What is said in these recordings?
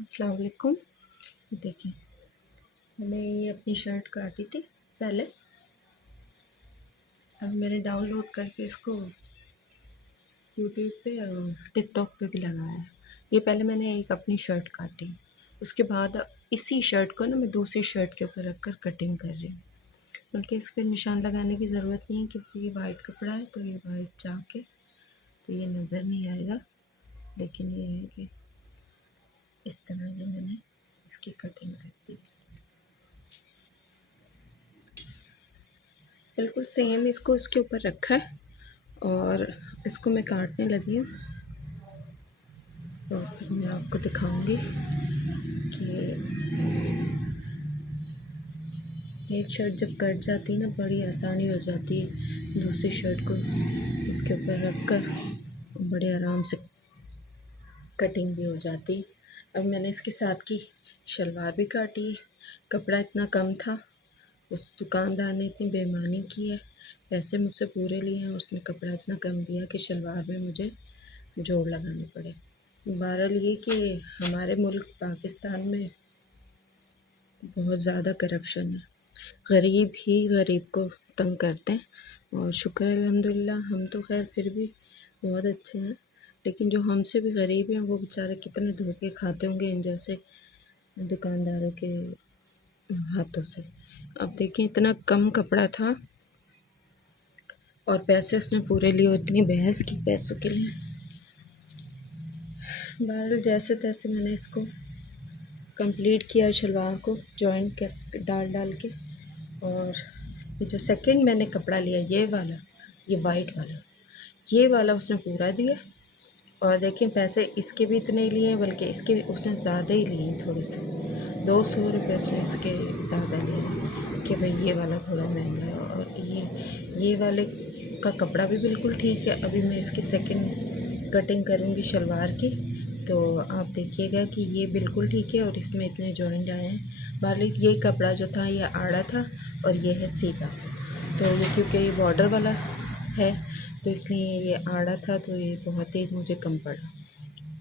अस्सलाम वालेकुम। देखिए, मैंने ये अपनी शर्ट काटी थी पहले। अब मैंने डाउनलोड करके इसको यूट्यूब पे और टिकटॉक पे भी लगाया है। ये पहले मैंने एक अपनी शर्ट काटी, उसके बाद इसी शर्ट को ना मैं दूसरी शर्ट के ऊपर रख कर कटिंग कर रही हूँ। बल्कि इस पर निशान लगाने की ज़रूरत नहीं है क्योंकि ये वाइट कपड़ा है, तो ये वाइट जाके तो ये नज़र नहीं आएगा। लेकिन ये है कि इस तरह से मैंने इसकी कटिंग कर दी, बिल्कुल सेम इसको इसके ऊपर रखा है और इसको मैं काटने लगी हूँ। और फिर मैं आपको दिखाऊंगी कि एक शर्ट जब कट जाती है ना, बड़ी आसानी हो जाती है दूसरी शर्ट को उसके ऊपर रख कर बड़े आराम से कटिंग भी हो जाती। अब मैंने इसके साथ की शलवार भी काटी है। कपड़ा इतना कम था, उस दुकानदार ने इतनी बेईमानी की है, पैसे मुझसे पूरे लिए हैं और उसने कपड़ा इतना कम दिया कि शलवार में मुझे जोड़ लगाने पड़े। बहरहाल ये कि हमारे मुल्क पाकिस्तान में बहुत ज़्यादा करप्शन है। गरीब ही गरीब को तंग करते हैं और शुक्र है अल्हम्दुलिल्लाह, हम तो खैर फिर भी बहुत अच्छे हैं। लेकिन जो हमसे भी गरीब हैं वो बेचारे कितने धोखे खाते होंगे इन जैसे दुकानदारों के हाथों से। अब देखिए, इतना कम कपड़ा था और पैसे उसने पूरे लिए, इतनी बहस की पैसों के लिए। बहरहाल जैसे तैसे मैंने इसको कंप्लीट किया, शलवार को जॉइन कर डाल के। और ये जो सेकंड मैंने कपड़ा लिया, ये वाला, ये वाइट वाला, ये वाला उसने पूरा दिया। और देखिए, पैसे इसके भी इतने ही लिए, बल्कि इसके भी उसने ज़्यादा ही लिए, थोड़े से 200 रुपये से इसके ज़्यादा लिए कि भाई ये वाला थोड़ा महंगा है। और ये वाले का कपड़ा भी बिल्कुल ठीक है। अभी मैं इसकी सेकंड कटिंग करूँगी शलवार की, तो आप देखिएगा कि ये बिल्कुल ठीक है और इसमें इतने जॉइंट आए हैं। बाहर ये कपड़ा जो था ये आड़ा था और ये है सीधा, तो ये क्योंकि ये बॉर्डर वाला है तो इसलिए ये आड़ा था, तो ये बहुत ही मुझे कम पड़ा।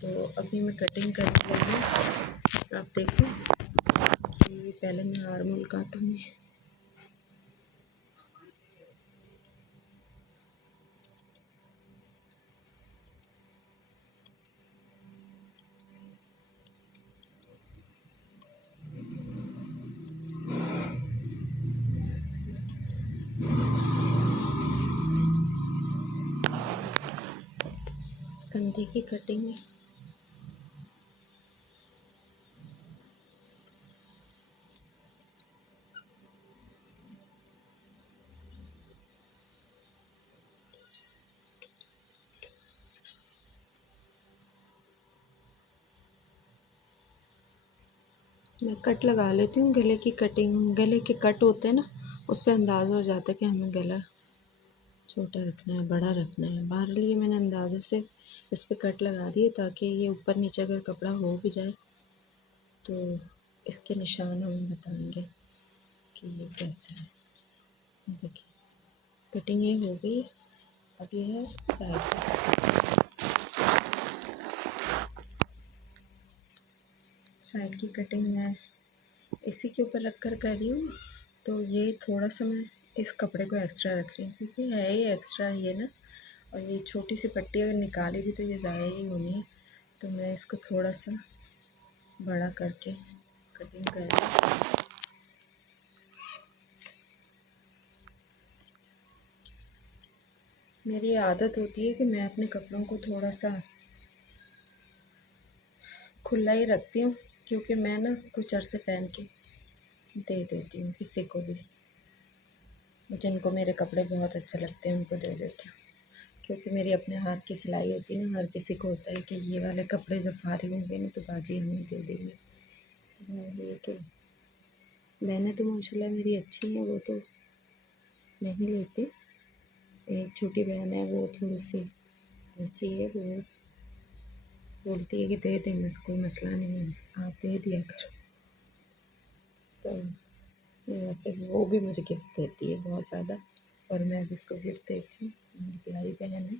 तो अभी मैं कटिंग करने लगी हूँ। आप देखो कि पहले मैं आर्मोल काटूँगी। कंधे की कटिंग है। मैं कट लगा लेती हूँ, गले की कटिंग, गले के कट होते हैं ना, उससे अंदाज़ा हो जाता है कि हमें गला छोटा रखना है, बड़ा रखना है। बहरहाल ये मैंने अंदाज़े से इस पर कट लगा दिए ताकि ये ऊपर नीचे अगर कपड़ा हो भी जाए तो इसके निशान हमें बताएंगे कि ये कैसा है। देखिए, कटिंग ये हो गई है। अब ये है साइड की कटिंग मैं इसी के ऊपर रख कर रही हूँ। तो ये थोड़ा सा मैं इस कपड़े को एक्स्ट्रा रख रही हूँ क्योंकि है ये एक्स्ट्रा ये ना, और ये छोटी सी पट्टी अगर निकाली भी तो ये ज़ाया ही होनी है। तो मैं इसको थोड़ा सा बड़ा करके कटिंग कर रही हूँ। मेरी आदत होती है कि मैं अपने कपड़ों को थोड़ा सा खुला ही रखती हूँ क्योंकि मैं ना कुछ अरसे पहन के दे देती हूँ किसी को भी, जिनको मेरे कपड़े बहुत अच्छे लगते हैं उनको दे देती हूँ। क्योंकि मेरी अपने हाथ की सिलाई होती है ना, हर किसी को होता है कि ये वाले कपड़े जब फारिग होंगे ना तो बाजी हमें दे देंगे। तो मैं ये कि मैंने तो माशाल्लाह मेरी अच्छी है, वो तो नहीं लेती। एक छोटी बहन है, वो थोड़ी सी ऐसी है, वो बोलती है कि दे दें, बस कोई मसला नहीं है, आप दे दिया करो। तो वैसे वो भी मुझे गिफ्ट देती है बहुत ज़्यादा और मैं भी उसको गिफ्ट देती हूँ। मेरी प्यारी बहन है,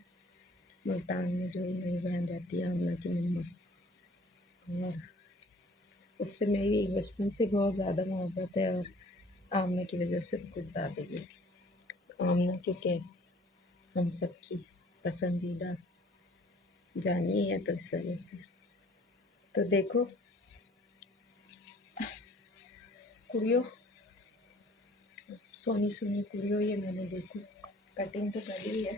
मुल्तान में जो मेरी बहन रहती है, अम्मा की मम्मा। और उससे मेरी बचपन से बहुत ज़्यादा मोहब्बत है, और आमना की वजह से कुछ ज़्यादा ही। आमना क्योंकि हम सबकी पसंदीदा जानी है, तो इस वजह से। तो देखो कुड़ियों, सोनी सोनी कुड़ियों, ये मैंने देखो कटिंग तो कर ली है।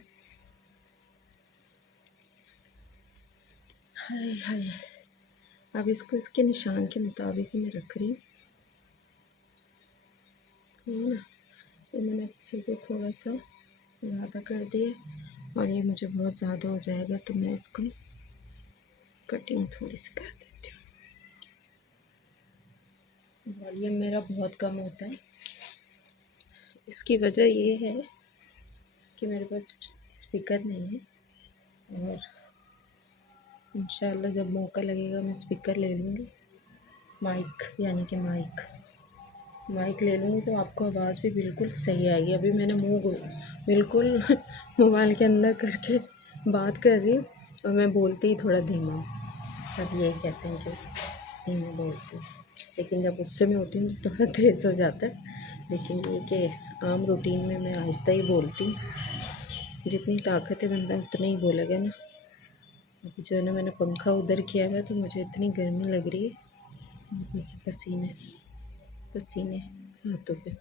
हाय हाय, अब इसको इसके निशान के मुताबिक ही मैं रख रही हूँ, सही है ना। ये मैंने फिर भी थोड़ा सा ज़्यादा कर दिया, और ये मुझे बहुत ज़्यादा हो जाएगा, तो मैं इसको कटिंग थोड़ी सी कर देती हूँ। वॉल्यूम मेरा बहुत कम होता है, इसकी वजह ये है कि मेरे पास स्पीकर नहीं है, और इंशाल्लाह जब मौका लगेगा मैं स्पीकर ले लूँगी, माइक यानी कि माइक ले लूँगी, तो आपको आवाज़ भी बिल्कुल सही आएगी। अभी मैंने मुँह बिल्कुल मोबाइल के अंदर करके बात कर रही हूँ, और मैं बोलती ही थोड़ा धीमा हूँ। सब यही कहते हैं कि धीमा बोलती हूँ, लेकिन जब गुस्से में होती हूँ तो थोड़ा तेज़ हो जाता है। लेकिन ये कि आम रूटीन में मैं आहिस्ता ही बोलती हूँ। जितनी ताकत है बंदा उतना ही बोलेगा ना। अभी जो है ना, मैंने पंखा उधर किया हुआ है, तो मुझे इतनी गर्मी लग रही है, देखिए पसीने पसीने हाथों पे।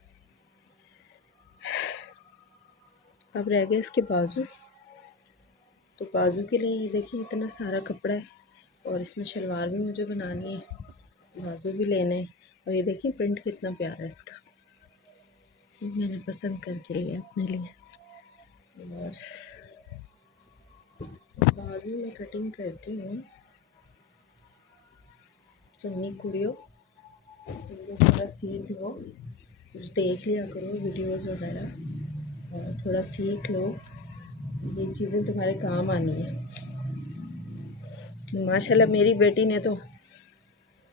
अब रह गया इसके बाजू, तो बाजू के लिए ये देखिए इतना सारा कपड़ा है, और इसमें शलवार भी मुझे बनानी है, बाजू भी लेने हैं। और ये देखिए प्रिंट कितना प्यारा है इसका, मैंने पसंद करके लिया अपने लिए। और बाजू में कटिंग करती हूँ। सुन्नी कुड़ियों, तुम थोड़ा सीख लो, कुछ देख लिया करो वीडियोज़ वगैरह, और थोड़ा सीख लो, ये चीज़ें तुम्हारे काम आनी है। माशाल्लाह मेरी बेटी ने तो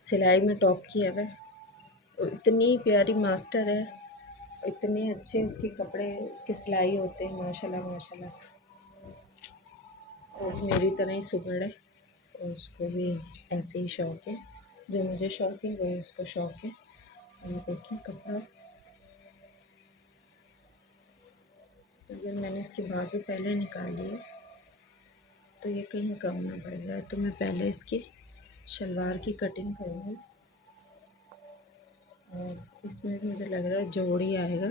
सिलाई में टॉप किया है, इतनी प्यारी मास्टर है, इतने अच्छे उसके कपड़े, उसके सिलाई होते हैं, माशाल्लाह माशाल्लाह। और मेरी तरह ही सुगड़ है, और उसको भी ऐसे ही शौक़ है, जो मुझे शौक़ है वही उसको शौक़ है। और देखिए कपड़ा, अगर मैंने इसके बाजू पहले निकाल लिए तो ये कहीं कम ना पड़ जाए, तो मैं पहले इसकी शलवार की कटिंग करूँगी, और इसमें भी मुझे लग रहा है जोड़ ही आएगा।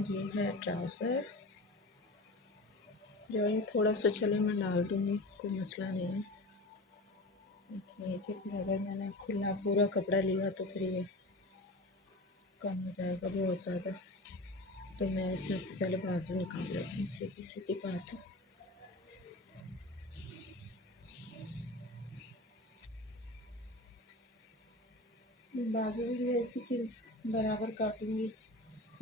ये है ट्राउज़र, जो ये थोड़ा सा चले मैं डाल दूँगी, कोई मसला नहीं है। देखिए कि फिर अगर मैंने खुला पूरा कपड़ा लिया तो फिर ये कम हो जाएगा बहुत ज़्यादा, तो मैं इसमें से पहले बाजू निकाल लेती हूँ, सीधी सीधी बात है। बाजू भी ऐसी कि बराबर काटूँगी,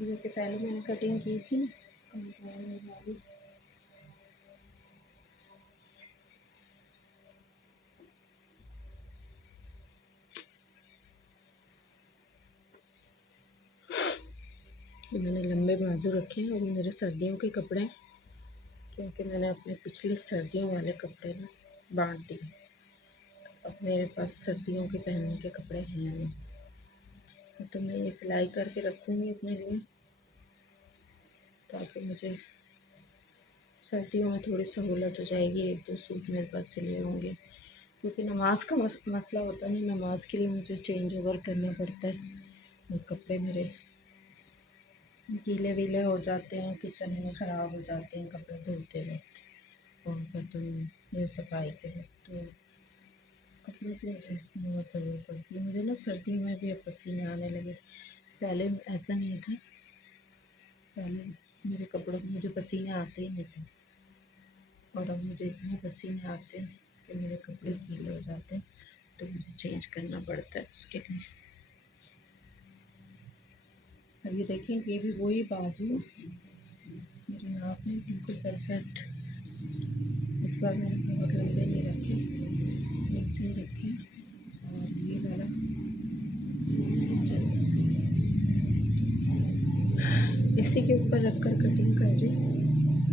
जो कि पहले मैंने कटिंग की थी ना, कंप्लेन वाली। मैंने लंबे बाजू रखे हैं, और ये मेरे सर्दियों के कपड़े हैं, क्योंकि मैंने अपने पिछले सर्दियों वाले कपड़े ना बांट दिए। अब मेरे पास सर्दियों के पहनने के कपड़े हैं नहीं, तो मैं ये सिलाई करके रखूँगी अपने लिए, ताकि मुझे सर्दियों में थोड़ी सहूलत हो जाएगी। 1-2 सूट मेरे पास सिले होंगे, क्योंकि नमाज का मसला होता है ना, नमाज के लिए मुझे चेंज ओवर करना पड़ता है, और कपड़े मेरे गीले वीले हो जाते हैं, किचन में ख़राब हो जाते हैं कपड़े धोते वक्त, और बर्तन में सफाई के वक्त, तो कपड़े की मुझे बहुत ज़रूरत पड़ती है। मुझे ना सर्दियों में भी अब पसीने आने लगे, पहले ऐसा नहीं था, पहले मेरे कपड़ों में मुझे पसीने आते ही नहीं थे, और अब मुझे इतने पसीने आते हैं कि मेरे कपड़े गीले हो जाते हैं, तो मुझे चेंज करना पड़ता है उसके लिए। अब ये देखिए, ये भी वही बाजू मेरे नाप में बिल्कुल परफेक्ट। इस बार मैंने बहुत लंबे नहीं रखे, सही सही रखे, और ये वाला इसी के ऊपर रख कर कटिंग कर रही हूँ।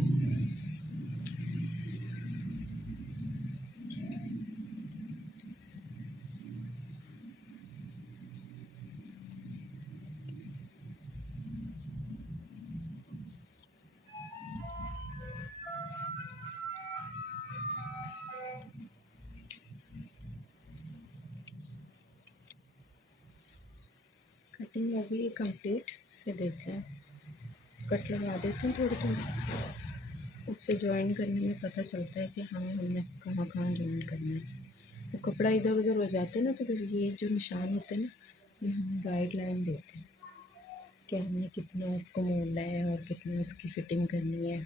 कटिंग हो गई कंप्लीट। फिर देखते हैं, कट लगा देते हैं थोड़ी थोड़ी, उससे जॉइन करने में पता चलता है कि हाँ हमने कहाँ कहाँ जॉइन करना है। वो कपड़ा इधर उधर हो जाता है ना, तो फिर ये जो निशान होते हैं ना, ये हमें गाइडलाइन देते हैं कि हमने कितना उसको मोड़ना है और कितना उसकी फिटिंग करनी है।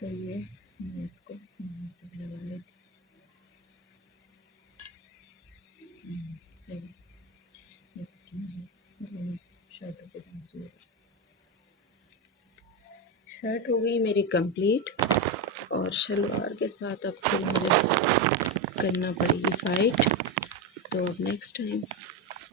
तो ये मैं इसको यहाँ से लगा लेती हूँ। सही, दोनों शर्टों के पास हुए। शर्ट हो गई मेरी कंप्लीट, और शलवार के साथ अब तो मुझे करना पड़ेगी फाइट। तो अब नेक्स्ट टाइम